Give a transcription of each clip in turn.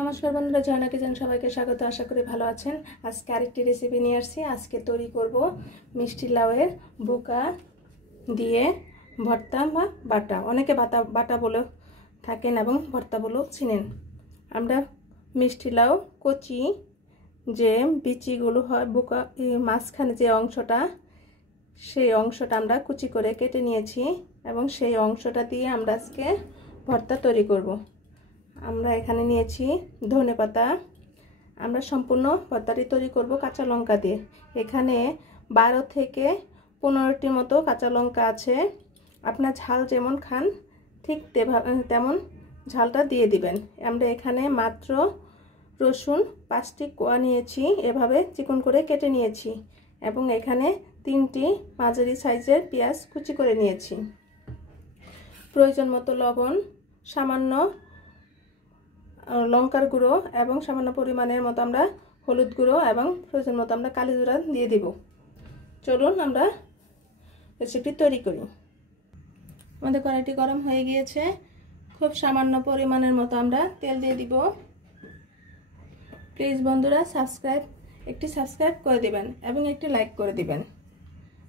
নমস্কার বন্ধুরা, জয়না কিচেন সবাইকে স্বাগত। আশা করি ভালো আছেন। আজকে আরেকটি রেসিপি নিয়ে আসছি। আজকে তৈরি করব মিষ্টি লাউয়ের বোকা দিয়ে ভর্তা বা বাটা, অনেকে বাটা বলেও থাকেন এবং ভর্তা বলেও চিনেন। আমরা মিষ্টি লাউ কচি যে বিচিগুলো হয়, বোকা মাঝখানে যে অংশটা, সেই অংশটা আমরা কুচি করে কেটে নিয়েছি এবং সেই অংশটা দিয়ে আমরা আজকে ভর্তা তৈরি করব। আমরা এখানে নিয়েছি ধনেপাতা। আমরা সম্পূর্ণ ভর্তাটি তৈরি করব কাঁচা লঙ্কা দিয়ে। এখানে 12 থেকে 15টির মতো কাঁচা লঙ্কা আছে। আপনার ঝাল যেমন খান ঠিক তেমন ঝালটা দিয়ে দিবেন। আমরা এখানে মাত্র রসুন 5টি কোয়া নিয়েছি, এভাবে চিকন করে কেটে নিয়েছি এবং এখানে 3টি মাঝারি সাইজের পেঁয়াজ কুচি করে নিয়েছি। প্রয়োজন মতো লবণ, সামান্য লঙ্কার গুঁড়ো এবং সামান্য পরিমাণের মতো আমরা হলুদ গুঁড়ো এবং প্রয়োজন মতো আমরা কালি জিরা দিয়ে দিব। চলুন আমরা রেসিপি তৈরি করি। আমাদের কড়াইটি গরম হয়ে গিয়েছে। খুব সামান্য পরিমাণের মতো আমরা তেল দিয়ে দিব। প্লিজ বন্ধুরা একটি সাবস্ক্রাইব করে দিবেন এবং একটি লাইক করে দিবেন।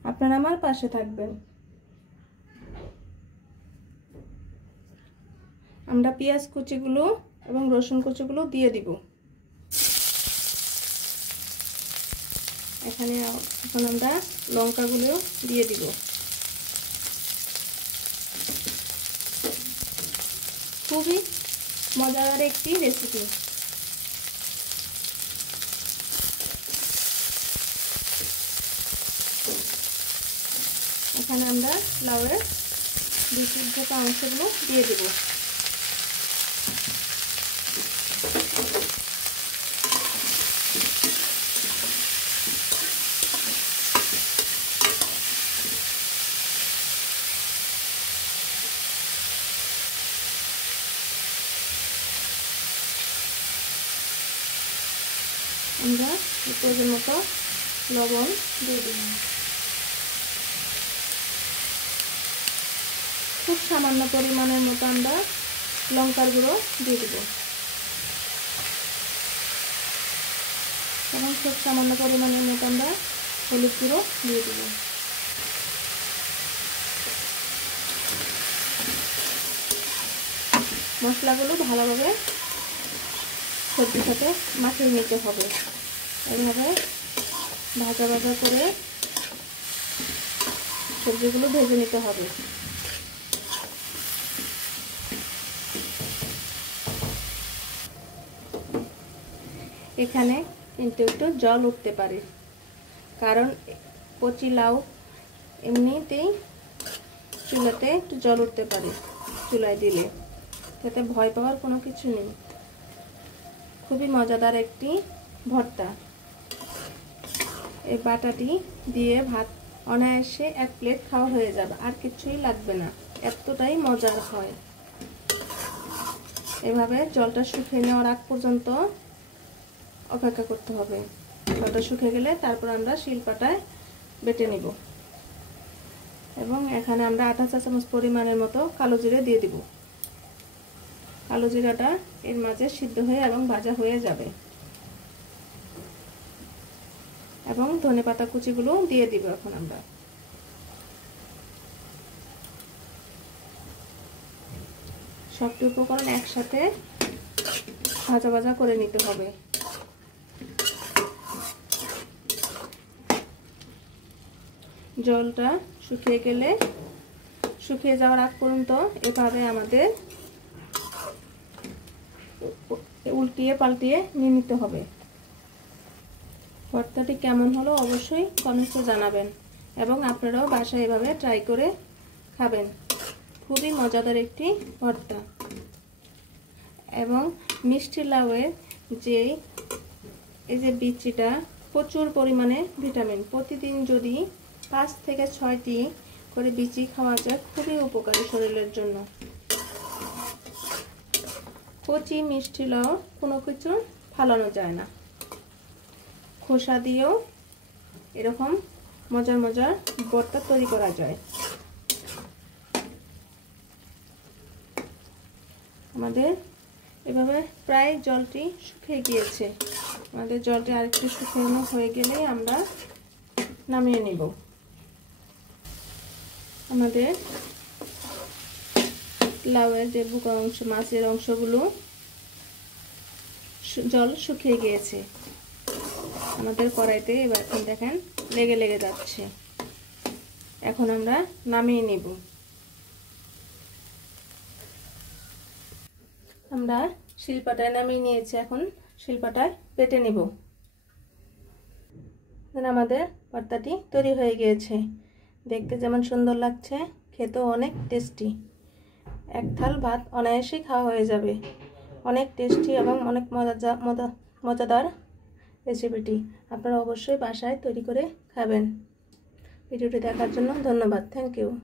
আপনারা আমার পাশে থাকবেন। আমরা পেঁয়াজ কুচিগুলো এবং রসুন কুচিগুলো দিয়ে দিব। এখন আমরা লঙ্কাগুলো দিয়ে দিব। খুবই মজাদার একটি রেসিপি। এখানে আমরা লাউয়ের বিশুদ্ধ অংশগুলো দিয়ে দিব। আমরা প্রয়োজন মতো লবণ দিয়ে দিব। খুব সামান্য পরিমাণের মতো আমরা লঙ্কার গুঁড়ো দিয়ে দিব এবং খুব সামান্য পরিমাণের মতো আমরা হলুদ গুঁড়ো দিয়ে দিব। মশলাগুলো ভালোভাবে সবজির সাথে মাখিয়ে নিতে হবে। এইভাবে ভাজা ভাজা করে সবজিগুলো ভেজে নিতে হবে। এখানে কিন্তু একটু জল উঠতে পারে, কারণ কচি লাউ এমনিতেই চুলাতে একটু জল উঠতে পারে চুলায় দিলে, তাতে ভয় পাওয়ার কোনো কিছু নেই। খুবই মজাদার একটি ভর্তা। এই বাটাটি দিয়ে ভাত অনায়াসে 1 প্লেট খাওয়া হয়ে যাবে, আর কিছুই লাগবে না, এতটাই মজার হয়। এভাবে জলটা শুকিয়ে নেওয়ার আগ পর্যন্ত অপেক্ষা করতে হবে। জলটা শুকিয়ে গেলে তারপর আমরা শিলপাটায় বেটে নিব এবং এখানে আমরা 1/2 চা চামচ পরিমাণের মতো কালো জিরে দিয়ে দিব। কালো জিরাটা এর মাঝে সিদ্ধ হয়ে এবং ভাজা হয়ে যাবে এবং ধনেপাতা কুচিগুলো দিয়ে দিব। এখন আমরা সবটি উপকরণ একসাথে ভাজা ভাজা করে নিতে হবে। জলটা শুকিয়ে যাওয়ার আগ পর্যন্ত এভাবে আমাদের উল্টিয়ে পাল্টিয়ে নিয়ে নিতে হবে। ভর্তাটি কেমন হলো অবশ্যই কমেন্টে জানাবেন এবং আপনারাও বাসায় এভাবে ট্রাই করে খাবেন। খুবই মজাদার একটি ভর্তা। এবং মিষ্টি লাউয়ের এই যে বিচিটা প্রচুর পরিমাণে ভিটামিন। প্রতিদিন যদি 5 থেকে 6টি করে বিচি খাওয়া যায়, খুবই উপকারী শরীরের জন্য। কচি মিষ্টি লাউ কোনো কিছু ফালানো যায় না। খোসা দিয়েও এরকম মজার মজার ভর্তা তৈরি করা যায়। আমাদের এভাবে প্রায় জলটি শুকিয়ে গিয়েছে। আমাদের জলটি আরেকটু শুকানো হয়ে গেলে আমরা নামিয়ে নেব। আমাদের লাউয়ের যে বুকা অংশ, মাছের অংশগুলো জল শুকিয়ে গিয়েছে আমাদের কড়াইতে। এবার এখন দেখেন লেগে লেগে যাচ্ছে। এখন আমরা নামিয়ে নেব। আমরা শিলপাটায় নামিয়ে নিয়েছি, এখন শিলপাটায় বেটে নেব। আমাদের ভর্তাটি তৈরি হয়ে গিয়েছে। দেখতে যেমন সুন্দর লাগছে, খেতেও অনেক টেস্টি। এক থাল ভাত অনায়াসেই খাওয়া হয়ে যাবে। অনেক টেস্টি এবং অনেক মজাদার রেসিপিটি। আপনারা অবশ্যই বাসায় তৈরি করে খাবেন। ভিডিওটি দেখার জন্য ধন্যবাদ। Thank you.